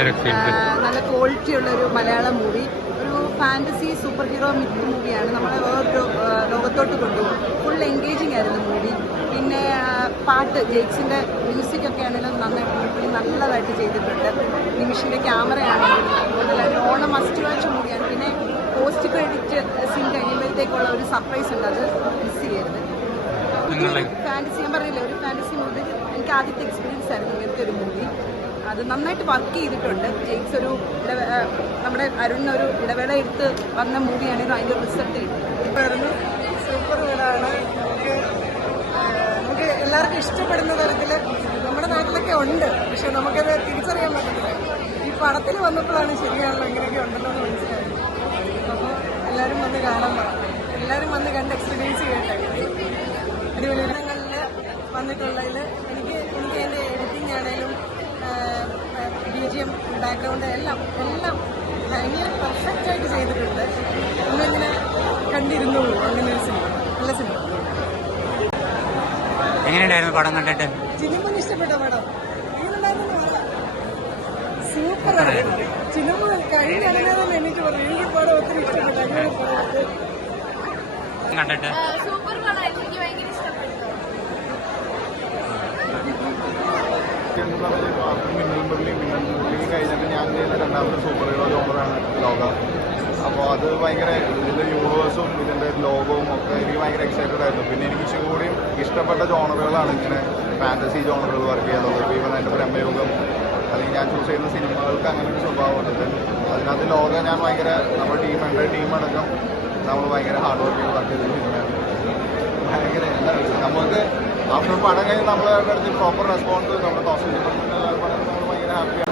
നല്ല ക്വാളിറ്റി ഉള്ള ഒരു മലയാള മൂവി ഒരു ഫാന്റസി സൂപ്പർ ഹീറോ മിത്ത് മൂവിയാണ് നമ്മളെ വേറൊരു ലോകത്തോട്ട് കൊണ്ടുപോകും ഫുൾ എൻഗേജിങ് ആയിരുന്നു മൂവി പിന്നെ പാട്ട് ജെയ്ക്സിന്റെ മ്യൂസിക് ഒക്കെ ആണെങ്കിലും നന്നായിട്ട് നല്ലതായിട്ട് ചെയ്തിട്ടുണ്ട്. നിമിഷിന്റെ ക്യാമറയാണെങ്കിലും അതുപോലെ ഓണം മസ്റ്റ് വാച്ച് മൂവിയാണ് പിന്നെ പോസ്റ്റ് ക്രെഡിറ്റ് സീൻ കഴിയുമ്പോഴത്തേക്കുള്ള ഒരു സർപ്രൈസ് ഉണ്ട്. അത് മിസ് ചെയ്യരുത്. ഫാന്റസി ഞാൻ പറഞ്ഞില്ലേ ഒരു ഫാന്റസി മൂവി എനിക്ക് ആദ്യത്തെ എക്സ്പീരിയൻസ് ആയിരുന്നു ഇങ്ങനത്തെ ഒരു മൂവി അത് നന്നായിട്ട് വർക്ക് ചെയ്തിട്ടുണ്ട്. ജെയിംസ് ഒരു നമ്മുടെ അരുണിന് ഒരു ഇടവേള എടുത്ത് വന്ന മൂവിയാണ് ഇത് അതിന്റെ റിസൾട്ട് സൂപ്പർ നമുക്ക് എല്ലാവർക്കും ഇഷ്ടപ്പെടുന്ന തരത്തിൽ നമ്മുടെ നാട്ടിലൊക്കെ ഉണ്ട്. പക്ഷെ നമുക്കത് തിരിച്ചറിയാൻ പറ്റത്തില്ല. ഈ പടത്തിൽ വന്നപ്പോഴാണ് ശരിയാണല്ലോ ഇങ്ങനെയൊക്കെ ഉണ്ടെന്ന് മനസ്സിലായത്. അപ്പോൾ എല്ലാവരും വന്ന് കാണാൻ പറ. എല്ലാവരും വന്ന് കണ്ട് എക്സ്പീരിയൻസ് ചെയ്യട്ടെ. അടിപൊളി. വന്നിട്ടുള്ളതിൽ എനിക്ക് എനിക്ക് എന്റെ എഡിറ്റിംഗ് ആണെങ്കിലും ബി ബാക്ക്ഗ്രൗണ്ട് എല്ലാം എല്ലാം ഭയങ്കര പെർഫെക്റ്റ് ആയിട്ട് ചെയ്തിട്ടുണ്ട്. നമ്മളിങ്ങനെ കണ്ടിരുന്നു അങ്ങനെ ഒരു സിനിമ നല്ല സിനിമ എങ്ങനെയുണ്ടായിരുന്നു പടം കണ്ടിട്ട്? സിനിമ ഇഷ്ടപ്പെട്ട പടം. എങ്ങനെയുണ്ടായിരുന്നു സൂപ്പർ ചിനിമ കഴിഞ്ഞ ഇറങ്ങാതെ എനിക്ക് പറഞ്ഞു എനിക്ക് പടം ഒത്തിരി ഇഷ്ടപ്പെട്ടു. കണ്ടിട്ട്? സൂപ്പർ പടമായിരുന്നു. എനിക്ക് ഭയങ്കര ഇഷ്ടപ്പെട്ടു. രണ്ടാമത്തെ സൂപ്പർ ഹീറോ ജോണറാണ് ലോക. അപ്പോൾ അത് ഭയങ്കര ഇതിന്റെ യൂണിവേഴ്സും ഇതിന്റെ ലോകവും ഒക്കെ എനിക്ക് ഭയങ്കര എക്സൈറ്റഡ് ആയിരുന്നു. പിന്നെ എനിക്ക് ഇച്ചിരി കൂടിയും ഇഷ്ടപ്പെട്ട ജോണറുകളാണ് ഇങ്ങനെ ഫാന്റസി ജോണറുകൾ വർക്ക് ചെയ്യുന്നത് ഇവൻ എന്റെ ബ്രഹ്മയുഗം അല്ലെങ്കിൽ ഞാൻ ചൂസ് ചെയ്യുന്ന സിനിമകൾക്ക് അങ്ങനെ ഒരു സ്വഭാവമുണ്ട്. അതിനകത്ത് ലോക ഞാൻ ഭയങ്കര നമ്മുടെ ടീം എന്റെ ടീം അടക്കം നമ്മൾ ഭയങ്കര ഹാർഡ് വർക്ക് ചെയ്ത് വർക്ക് ചെയ്ത ഭയങ്കര എന്താ നമുക്ക് ആഫ്റ്റർ പടം കഴിഞ്ഞ് നമ്മളെ അടുത്ത് പ്രോപ്പർ റെസ്പോൺസ് നമ്മുടെ ഹോസ്പിറ്റലിൽ ഭയങ്കര ഹാപ്പിയാണ്